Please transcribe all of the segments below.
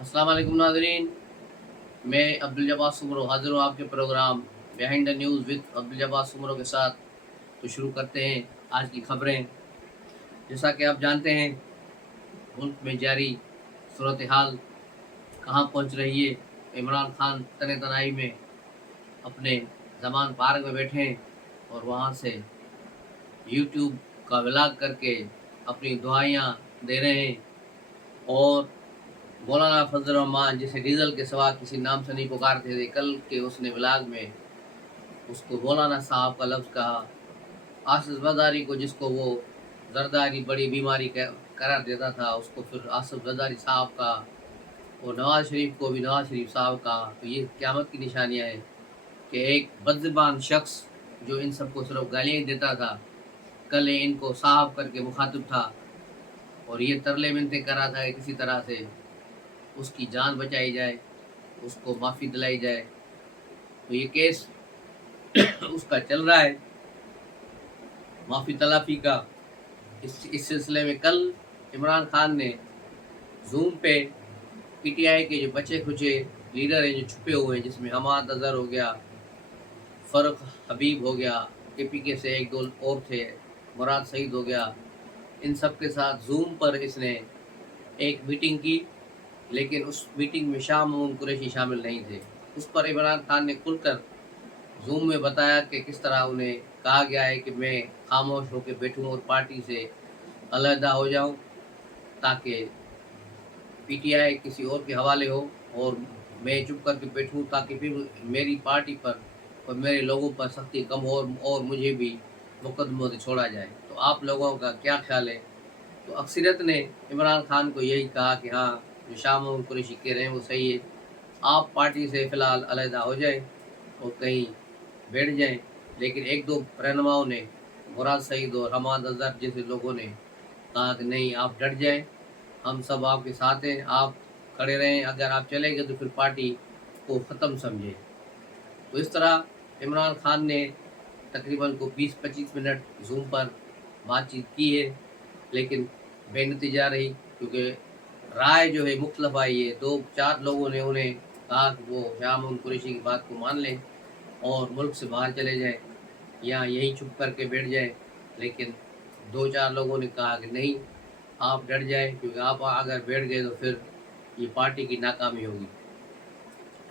अस्सलाम वालेकुम नाज़रीन। मैं अब्दुल जब्बार सुमरो हाज़िर हूँ आपके program behind the news with Abdul Jabbar Soomro के साथ। तो शुरू करते हैं आज की खबरें। जैसा कि आप जानते हैं, मुल्क में जारी सूरत हाल कहाँ पहुँच रही है। इमरान खान तने तनाई में अपने जमान पार्क में बैठे हैं और वहाँ से यूट्यूब का व्लॉग करके अपनी दुआएं दे रहे हैं। और मौलाना फजल रहमान, जिसे डीजल के सिवा किसी नाम से नहीं पुकारते थे, कल के उसने व्लॉग में उसको मौलाना साहब का लफ्ज़ कहा। आसिफ जरदारी को, जिसको वो जरदारी बड़ी बीमारी करार देता था, उसको फिर आसिफ जरदारी साहब का। और नवाज शरीफ को भी नवाज शरीफ साहब का। तो ये क़यामत की निशानियाँ हैं कि एक बदज़बान शख्स जो इन सबको सिर्फ गालियाँ देता था, कल इनको साहब करके मुखातिब था और ये तरले मिन्नतें कर रहा था कि किसी तरह से उसकी जान बचाई जाए, उसको माफ़ी दिलाई जाए। तो ये केस उसका चल रहा है, माफ़ी तलाफ़ी का। इस सिलसिले में कल इमरान खान ने जूम पे पीटीआई के जो बचे खुचे लीडर हैं, जो छुपे हुए हैं, जिसमें हमाद अजहर हो गया, फ़ारूक हबीब हो गया, केपीके से एक दो और थे, मुराद सईद हो गया, इन सब के साथ जूम पर इसने एक मीटिंग की। लेकिन उस मीटिंग में शाह महमूद कुरैशी शामिल नहीं थे। उस पर इमरान खान ने खुलकर जूम में बताया कि किस तरह उन्हें कहा गया है कि मैं खामोश होकर बैठूं और पार्टी से अलहदा हो जाऊं, ताकि पीटीआई किसी और के हवाले हो और मैं चुप करके बैठूं, ताकि फिर मेरी पार्टी पर और मेरे लोगों पर सख्ती कम हो और मुझे भी मुकदमों से छोड़ा जाए। तो आप लोगों का क्या ख्याल है? तो अक्सरियत ने इमरान खान को यही कहा कि हाँ, जो शाह महमूद कुरैशी कह रहे हैं वो सही है, आप पार्टी से फ़िलहाल अलहदा हो जाएं और कहीं बैठ जाएं। लेकिन एक दो रहनुमाओं ने, मुराद सईद और हमाद अजहर जैसे लोगों ने कहा कि नहीं, आप डट जाएं, हम सब आपके साथ हैं, आप खड़े रहें, अगर आप चले गए तो फिर पार्टी को ख़त्म समझें। तो इस तरह इमरान खान ने तकरीबन को 20-25 मिनट जूम पर बातचीत की है, लेकिन बेनतीजा रही, क्योंकि राय जो है मुख्तलिफ आई है। 2-4 लोगों ने उन्हें कहा कि वो शाह महमूद कुरैशी की बात को मान लें और मुल्क से बाहर चले जाएं या यहीं चुप करके बैठ जाएं। लेकिन 2-4 लोगों ने कहा कि नहीं, आप डट जाएं, क्योंकि आप अगर बैठ गए तो फिर ये पार्टी की नाकामी होगी।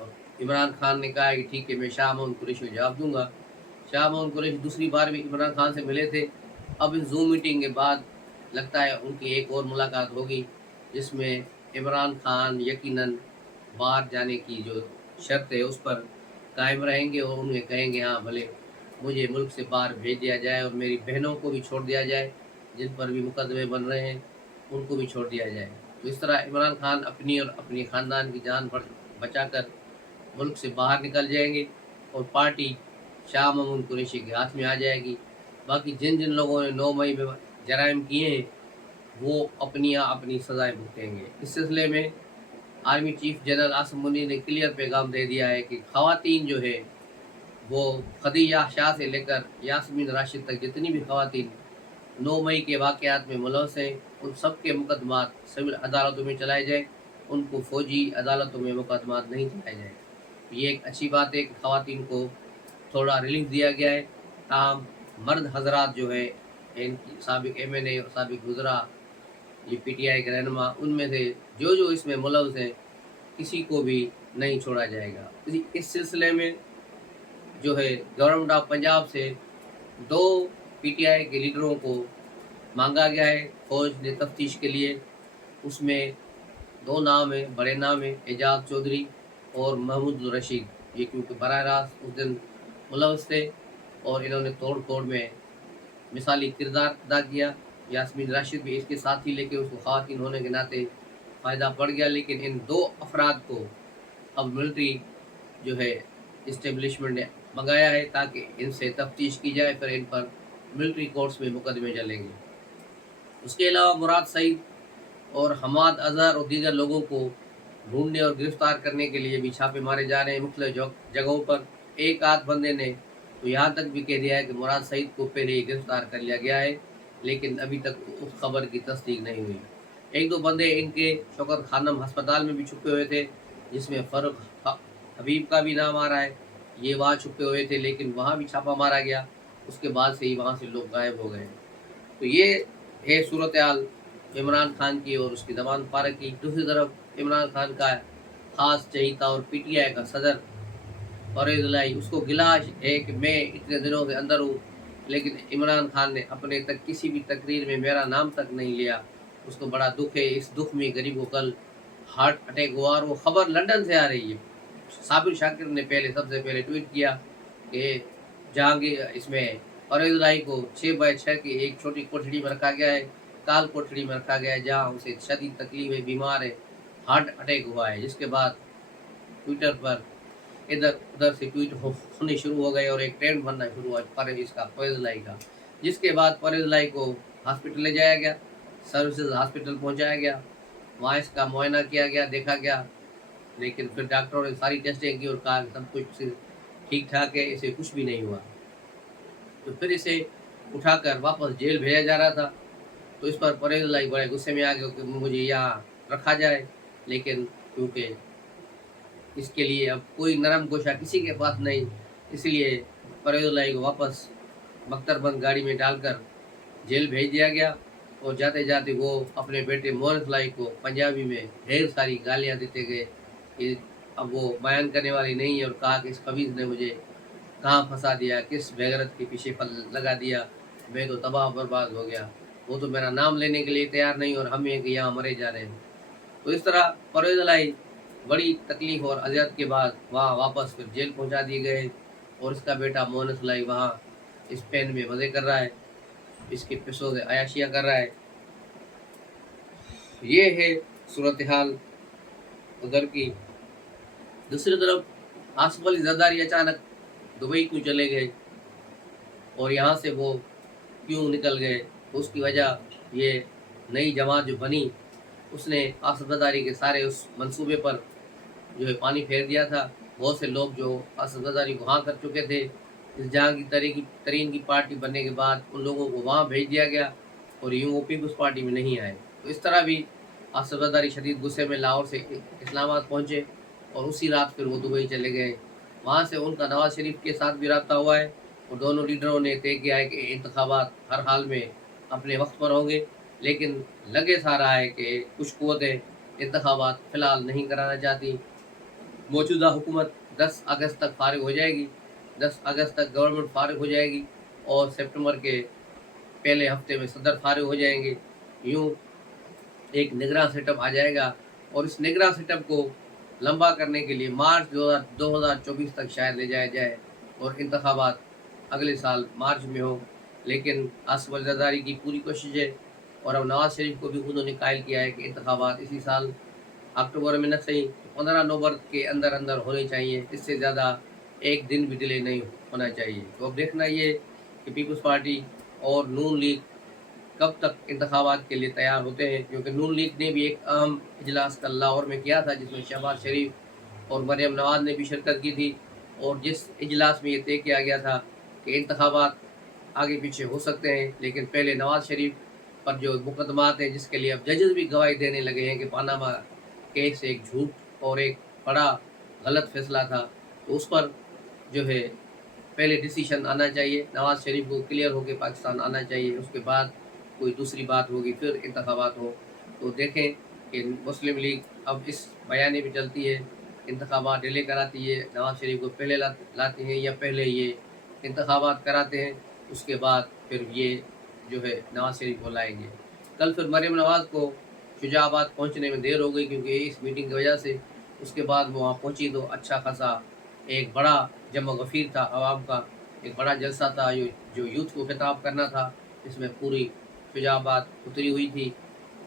और इमरान खान ने कहा है कि ठीक है, मैं शाह महमूद कुरैशी को जवाब दूंगा। शाह महमूद कुरैशी दूसरी बार भी इमरान खान से मिले थे। अब इस जूम मीटिंग के बाद लगता है उनकी एक और मुलाकात होगी, जिसमें इमरान खान यकीनन बाहर जाने की जो शर्त है उस पर कायम रहेंगे और उन्हें कहेंगे हाँ, भले मुझे मुल्क से बाहर भेज दिया जाए और मेरी बहनों को भी छोड़ दिया जाए, जिन पर भी मुकदमे बन रहे हैं उनको भी छोड़ दिया जाए। तो इस तरह इमरान खान अपनी और अपनी ख़ानदान की जान बचाकर मुल्क से बाहर निकल जाएंगे और पार्टी शाह महमूद कुरैशी के हाथ में आ जाएगी। बाकी जिन जिन लोगों ने 9 मई में जराइम किए हैं, वो अपनी सज़ाएँ भुगतेंगे। इस सिलसिले में army chief general Asim Munir ने क्लियर पैगाम दे दिया है कि ख़वातीन जो है वो खदीजा शाह से लेकर यास्मीन राशिद तक जितनी भी ख़वातीन 9 मई के वाक़यात में मुलव्वस हैं, उन सब के मुकदमात सिविल अदालतों में चलाए जाएँ, उनको फ़ौजी अदालतों में मुकदमात नहीं चलाए जाएँ। ये एक अच्छी बात है कि ख़वातीन को थोड़ा रिलीफ दिया गया है। ताहम मर्द हज़रात जो है, इनकी साबिक़ एमएनए और साबिक़ वज़रा, ये पीटीआई के रहनुमा, उनमें से जो इसमें मुलव्वस हैं, किसी को भी नहीं छोड़ा जाएगा। इस सिलसिले में जो है गवर्नमेंट ऑफ पंजाब से 2 पीटीआई के लीडरों को मांगा गया है फ़ौज ने तफ्तीश के लिए। उसमें 2 नाम हैं, बड़े नाम हैं, एजाज चौधरी और महमूद रशीद। ये क्योंकि बराह रास्त उस दिन मुलव्वस थे और इन्होंने तोड़ फोड़ में मिसाली किरदार अदा किया। यास्मीन राशिद भी इसके साथ ही, लेकिन उसको ख़वातीन होने के नाते फ़ायदा पड़ गया। लेकिन इन 2 अफराद को अब मिलिट्री जो है इस्टेब्लिशमेंट ने मंगाया है, ताकि इनसे तफ्तीश की जाए, फिर इन पर मिलिट्री कोर्ट्स में मुकदमे चलेंगे। उसके अलावा मुराद सईद और हमाद अजहर और दीगर लोगों को ढूंढने और गिरफ्तार करने के लिए भी छापे मारे जा रहे हैं मुख्तलिफ जगहों पर। एक आध बंदे ने तो यहाँ तक भी कह दिया है कि मुराद सईद को पहले ही गिरफ्तार कर लिया गया है, लेकिन अभी तक उस खबर की तस्दीक नहीं हुई। एक दो बंदे इनके शौकत खानम अस्पताल में भी छुपे हुए थे, जिसमें फ़ारूक हबीब का भी नाम आ रहा है। ये वहाँ छुपे हुए थे, लेकिन वहाँ भी छापा मारा गया। उसके बाद से ही वहाँ से लोग गायब हो गए। तो ये है सूरत हाल इमरान खान की और उसकी ज़बान फारक की। दूसरी तरफ इमरान खान का खास चहीता और पीटीआई का सदर फरीद लाई, उसको गिलाश है कि मैं इतने दिनों से अंदर हूँ, लेकिन इमरान खान ने अपने तक किसी भी तकरीर में मेरा नाम तक नहीं लिया। उसको बड़ा दुख है। इस दुख में गरीब को कल हार्ट अटैक हुआ और वो खबर लंदन से आ रही है। साबिर शाकिर ने सबसे पहले ट्वीट किया कि जहांगीर इसमें फरीद लाई को 6x6 की एक छोटी कोठरी में रखा गया है, काल कोठरी में रखा गया है, जहाँ उसे शदीद तकलीफ है, बीमार है, हार्ट अटैक हुआ है। जिसके बाद ट्विटर पर इधर उधर से ट्वीट होने शुरू हो गए और एक ट्रेंड बनना शुरू हुआ फरीद लाई का। जिसके बाद फरीद लाई को हॉस्पिटल ले जाया गया, सर्विसेज हॉस्पिटल पहुंचाया गया, वहाँ इसका मुआयना किया गया, देखा गया, लेकिन फिर डॉक्टरों ने सारी टेस्टें की और कहा कि सब कुछ ठीक ठाक है, इसे कुछ भी नहीं हुआ। तो फिर इसे उठाकर वापस जेल भेजा जा रहा था। तो इस पर फरीद लाई बड़े गुस्से में आ गए कि मुझे यहाँ रखा जाए, लेकिन क्योंकि इसके लिए अब कोई नरम गोशा किसी के पास नहीं, इसलिए फरीद लाई को वापस बख्तरबंद गाड़ी में डालकर जेल भेज दिया गया। और जाते जाते वो अपने बेटे मोहन लाई को पंजाबी में ढेर सारी गालियाँ देते गए कि अब वो बयान करने वाली नहीं है, और कहा कि इस खबीज ने मुझे कहाँ फंसा दिया, किस बेगरत के पीछे पल लगा दिया, मैं तो तबाह बर्बाद हो गया, वो तो मेरा नाम लेने के लिए तैयार नहीं और हम यहाँ मरे जा रहे हैं। तो इस तरह फरीद लाई बड़ी तकलीफ और अजियत के बाद वहाँ वापस फिर जेल पहुँचा दिए गए, और इसका बेटा मोहन लाई वहाँ स्पेन में मज़े कर रहा है, इसके पैसों से अयाशियाँ कर रहा है। ये है सूरत हाल उधर की। दूसरी तरफ आसिफ अली जरदारी अचानक दुबई क्यों चले गए और यहाँ से वो क्यों निकल गए, उसकी वजह ये नई जमात जो बनी उसने आसिफ जरदारी के सारे उस मंसूबे पर जो है पानी फेर दिया था। बहुत से लोग जो आसिफ जरदारी को हाँ कर चुके थे, इस जहाँ की तरीन की पार्टी बनने के बाद उन लोगों को वहाँ भेज दिया गया और यूँ वो पीपल्स पार्टी में नहीं आए। तो इस तरह भी आसिफ जरदारी शदीद गुस्से में लाहौर से इस्लामाबाद पहुँचे और उसी रात फिर वो दुबई चले गए। वहाँ से उनका नवाज शरीफ के साथ भी रब्ता हुआ है और दोनों लीडरों ने तय किया है कि इंतखाबात हर हाल में अपने वक्त पर होंगे, लेकिन लगे सा रहा है कि कुछ कुव्वतें इंतखाबात फ़िलहाल नहीं कराना चाहती। मौजूदा हुकूमत 10 अगस्त तक फारिग हो जाएगी, 10 अगस्त तक गवर्नमेंट फारिग हो जाएगी और सितंबर के पहले हफ्ते में सदर फारिग हो जाएंगे। यूँ एक निगरान सेटअप आ जाएगा और इस निगरान सेटअप को लंबा करने के लिए मार्च 2024 तक शायद ले जाया जाए और इंतखाबात अगले साल मार्च में हो। लेकिन आसिफ अली जरदारी की पूरी कोशिश है और अब नवाज शरीफ को भी खुद ने कायल किया है कि इंतखाबात इसी साल अक्टूबर में न सही 15 नवंबर के अंदर अंदर होने चाहिए, इससे ज़्यादा एक दिन भी डिले नहीं होना चाहिए। तो अब देखना ये कि पीपल्स पार्टी और नून लीग कब तक इंतखाबात के लिए तैयार होते हैं, क्योंकि नून लीग ने भी एक अहम इजलास कल लाहौर में किया था जिसमें शहबाज शरीफ और मरियम नवाज ने भी शिरकत की थी, और जिस इजलास में ये तय किया गया था कि इंतखाबात आगे पीछे हो सकते हैं, लेकिन पहले नवाज शरीफ पर जो मुकदमात हैं जिसके लिए अब जजेस भी गवाही देने लगे हैं कि पानामा केस एक झूठ और एक बड़ा गलत फैसला था, तो उस पर जो है पहले डिसीजन आना चाहिए, नवाज शरीफ को क्लियर होकर पाकिस्तान आना चाहिए, उसके बाद कोई दूसरी बात होगी, फिर इंतखाबात हो। तो देखें कि मुस्लिम लीग अब इस बयानी में चलती है, इंतखाबात डिले कराती है, नवाज शरीफ को पहले लाते हैं या पहले ये इंतखाबात कराते हैं, उसके बाद फिर ये जो है नवाज शरीफ को लाएंगे। कल फिर मरियम नवाज को शुजाबाद पहुंचने में देर हो गई क्योंकि इस मीटिंग की वजह से। उसके बाद वो वहाँ पहुंची तो अच्छा खासा एक बड़ा जमा गफीर था आवाम का, एक बड़ा जलसा था जो यूथ को खिताब करना था, इसमें पूरी शुजाबाद उतरी हुई थी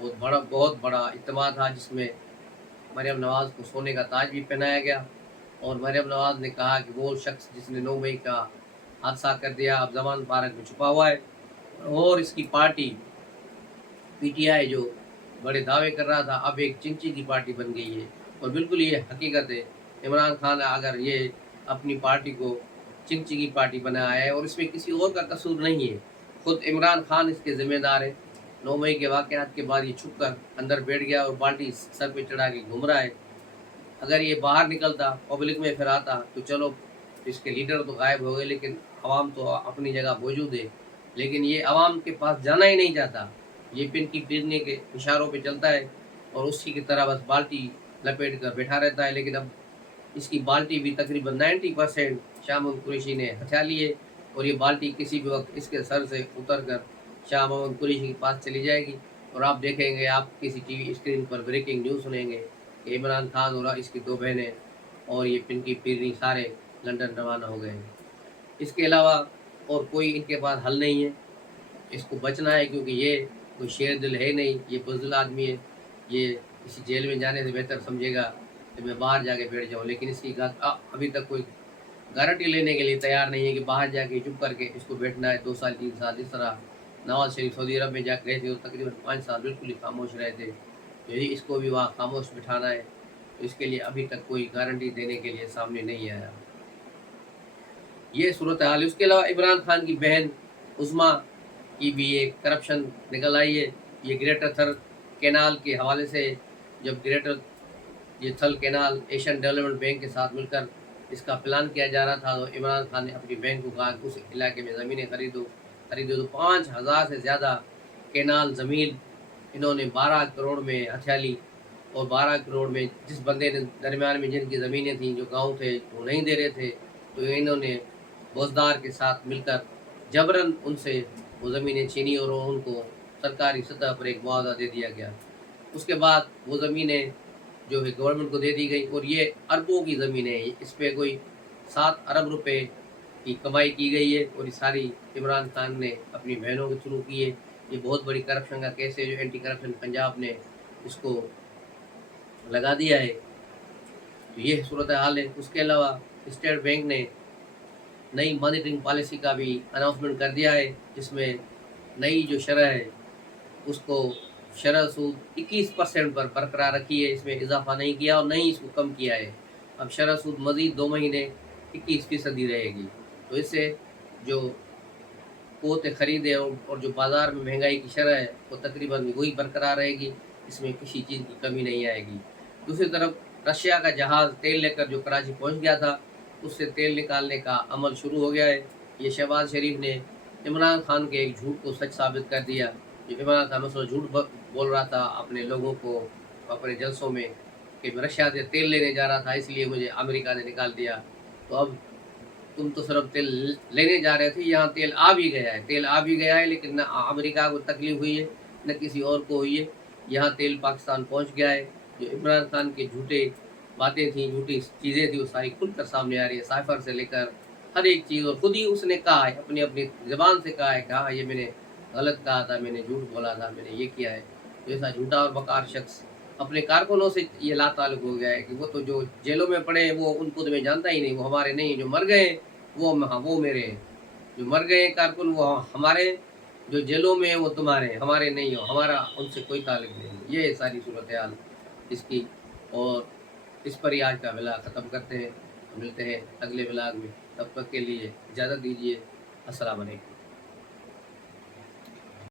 और बहुत बड़ा इज्तिमा था जिसमें मरियम नवाज़ को सोने का ताज भी पहनाया गया। और मरियम नवाज़ ने कहा कि वो शख्स जिसने 9 मई का हादसा कर दिया अब ज़मान पार्क में छुपा हुआ है, और इसकी पार्टी पीटीआई जो बड़े दावे कर रहा था अब एक चिंची की पार्टी बन गई है। और बिल्कुल ये हकीकत है, इमरान खान अगर ये अपनी पार्टी को चिंची की पार्टी बनाया है और इसमें किसी और का कसूर नहीं है, खुद इमरान खान इसके ज़िम्मेदार है। 9 मई के वाक़यात के बाद ये छुप कर अंदर बैठ गया और बाल्टी सर पे चढ़ा के घूम रहा है। अगर ये बाहर निकलता, पब्लिक में फिर आता, तो चलो इसके लीडर तो गायब हो गए, लेकिन अवाम तो अपनी जगह मौजूद है। लेकिन ये अवाम के पास जाना ही नहीं चाहता, ये पिन की पीरने के इशारों पे चलता है और उसी की तरह बस बाल्टी लपेट कर बैठा रहता है। लेकिन अब इसकी बाल्टी भी तकरीबन 90% शाह मोहम्मद कुरैशी ने हथिया ली है और ये बाल्टी किसी भी वक्त इसके सर से उतर कर शाह मोहम्मद कुरैशी के पास चली जाएगी और आप देखेंगे, आप किसी टीवी स्क्रीन पर ब्रेकिंग न्यूज़ सुनेंगे कि इमरान खान और इसकी 2 बहनें और ये पिनकी पीरनी सारे लंदन रवाना हो गए हैं। इसके अलावा और कोई इनके पास हल नहीं है, इसको बचना है, क्योंकि ये कोई शेर दिल है नहीं, ये बुज़दिल आदमी है। ये इसी जेल में जाने से बेहतर समझेगा कि मैं बाहर जाके बैठ जाऊँ, लेकिन इसकी अभी तक कोई गारंटी लेने के लिए तैयार नहीं है कि बाहर जाके चुप करके इसको बैठना है 2 साल 3 साल। इस तरह नवाज शरीफ सऊदी अरब में जा गए थे और तकरीबन 5 साल बिल्कुल ही खामोश रहे थे, यही इसको भी वहाँ खामोश बिठाना है। तो इसके लिए अभी तक कोई गारंटी देने के लिए सामने नहीं आया। ये सूरत हाल है। उसके अलावा इमरान खान की बहन उस्मा की भी एक करप्शन निकल आई है। ये ग्रेटर थल कैनाल के हवाले से, जब ये थल कैनाल एशियन डेवलपमेंट बैंक के साथ मिलकर इसका प्लान किया जा रहा था, तो इमरान खान ने अपनी बहन को कहा कि उस इलाके में ज़मीनें खरीदो तो 5,000 से ज़्यादा कैनाल ज़मीन इन्होंने 12 करोड़ में हथिया ली और 12 करोड़ में जिस बंदे ने दरमियान में जिनकी ज़मीनें थीं, जो गांव थे, वो नहीं दे रहे थे, तो इन्होंने बोजदार के साथ मिलकर जबरन उनसे वो ज़मीनें छीनी और उनको सरकारी सतह पर एक मुआवजा दे दिया गया। उसके बाद वो ज़मीनें जो है गवर्नमेंट को दे दी गई और ये अरबों की ज़मीनें हैं। इस पे कोई 7 अरब रुपए की कमाई की गई है और ये सारी इमरान खान ने अपनी बहनों के थ्रू की है। ये बहुत बड़ी करप्शन का केस है जो एंटी करप्शन पंजाब ने इसको लगा दिया है। तो ये सूरत हाल है। उसके अलावा स्टेट बैंक ने नई मॉनिटरिंग पॉलिसी का भी अनाउंसमेंट कर दिया है, जिसमें नई जो शरह है उसको शरह सूद 21% पर बरकरार रखी है, इसमें इजाफा नहीं किया और नहीं इसको कम किया है। अब शरह सूद मज़ीद 2 महीने 21% रहेगी। तो इससे जो कोत ख़रीद है और जो बाज़ार में महंगाई की शरह है वो तकरीबन वही बरकरार रहेगी, इसमें किसी चीज़ की कमी नहीं आएगी। दूसरी तरफ रशिया का जहाज़ तेल लेकर जो कराची पहुंच गया था, उससे तेल निकालने का अमल शुरू हो गया है। ये शहबाज शरीफ ने इमरान खान के एक झूठ को सच साबित कर दिया। जो इमरान खान उसमें झूठ बोल रहा था अपने लोगों को अपने जलसों में कि मैं रशिया से तेल लेने जा रहा था, इसलिए मुझे अमेरिका ने निकाल दिया। तो अब तुम तो सिर्फ तेल लेने जा रहे थे, यहाँ तेल आ भी गया है, तेल आ भी गया है, लेकिन न अमेरिका को तकलीफ हुई है न किसी और को हुई है। यहाँ तेल पाकिस्तान पहुँच गया है। जो इमरान खान के झूठे बातें थी, झूठी चीज़ें थी, वो सारी खुलकर सामने आ रही है। साइफर से लेकर हर एक चीज़, और खुद ही उसने कहा है, अपनी अपनी ज़बान से कहा है कि हाँ ये मैंने गलत कहा था, मैंने झूठ बोला था, मैंने ये किया है। तो ऐसा झूठा और बकार शख्स अपने कारकुनों से ये लाताल्लुक हो गया है कि वो तो जो जेलों में पड़े हैं वो उनको तो मैं जानता ही नहीं, वो हमारे नहीं। जो मर गए वो हाँ वो मेरे हैं, जो मर गए कारकुन वो हमारे, जो जेलों में हैं वो तुम्हारे, हमारे नहीं हो, हमारा उनसे कोई ताल्लुक नहीं। ये सारी सूरत हाल इसकी, और इस पर ही आज का व्लॉग ख़त्म करते हैं। मिलते हैं अगले व्लॉग में, तब तक के लिए इजाज़त दीजिए। अस्सलाम वालेकुम।